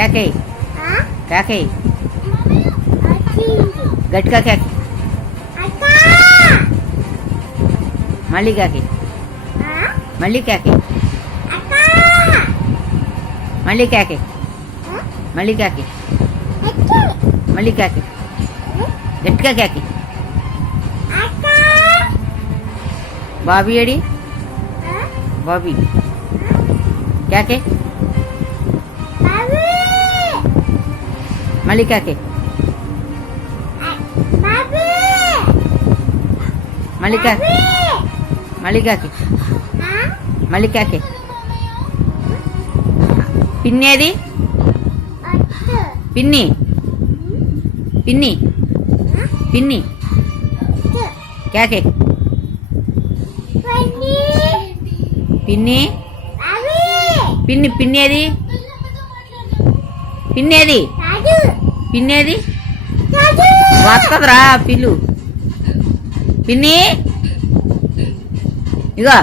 కేకే కేకే గట్టిగా కేకే మళ్ళీ కేకే మళ్ళీ కేకే మళ్ళీ కేకే మళ్ళీ కేకే మళ్ళీ కేకే గట్టిగా కేకే బాబీ ఏడి బాబీ కేకే మళ్ళీ కేకే మళ్ళీ కేకే మళ్ళీ కేకే మళ్ళీ కేకే పిన్నేది పిన్ని పిన్ని పిన్ని కేకే పిన్ని పిన్ని పిన్నేది పిన్నేది పిన్నేది వస్తుందిరా పిల్లు పిన్ని ఇగో